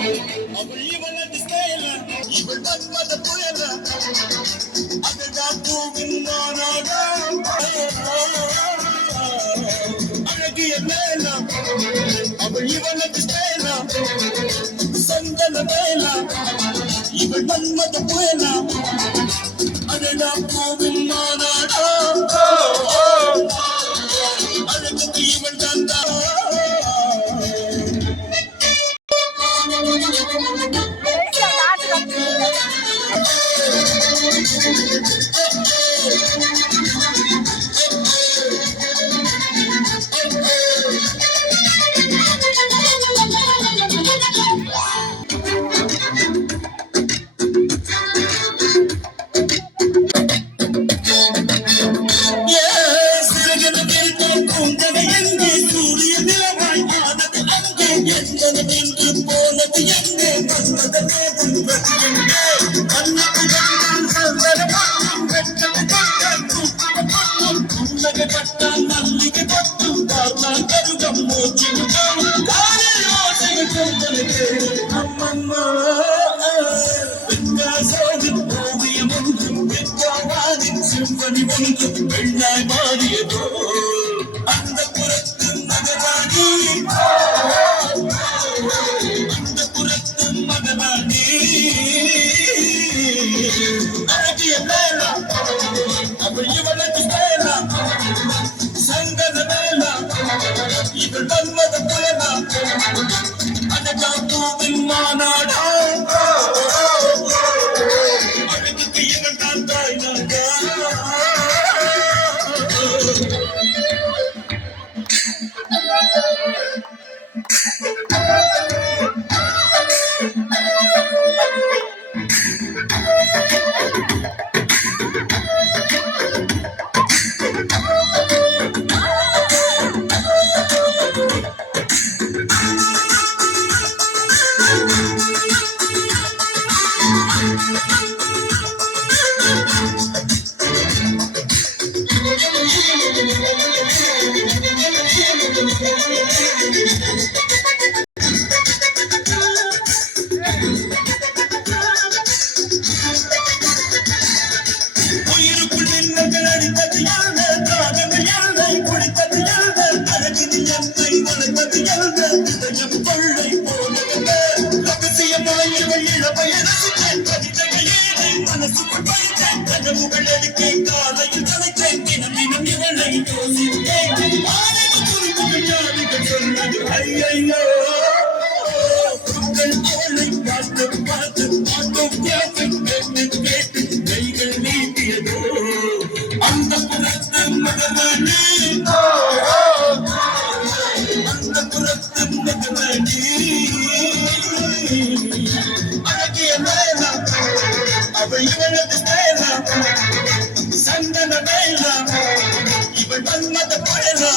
அவள் இவளது ஸ்டைல இவள் தன்மத புயல அதுதான் பூவின் நானாகம் அழகிய மேலா அவள் இவளது ஸ்டைல சந்தன மேலா இவள் தன்மத புயல அதுதான் பூவின் நானாகம் அழகுக்கு இவள் தான் வெள்ளாய் மாறியதோ அந்த புறத்து மகராணி அந்த புறத்து மகராணி அழகிய மேலா அவள் இவளுக்கு மேலா சந்தன மேலா இவள் வன்மத புயலா அழகா பூவின் மாநாடா அழகுக்கு இவள் தான் தாய் நாடா அந்த புறத்து மகமணி அந்த புறத்து மகமணி அழகிய மேலா அவள் இவளது மேலா சந்தன மேலா இவள் வன்மத புயலா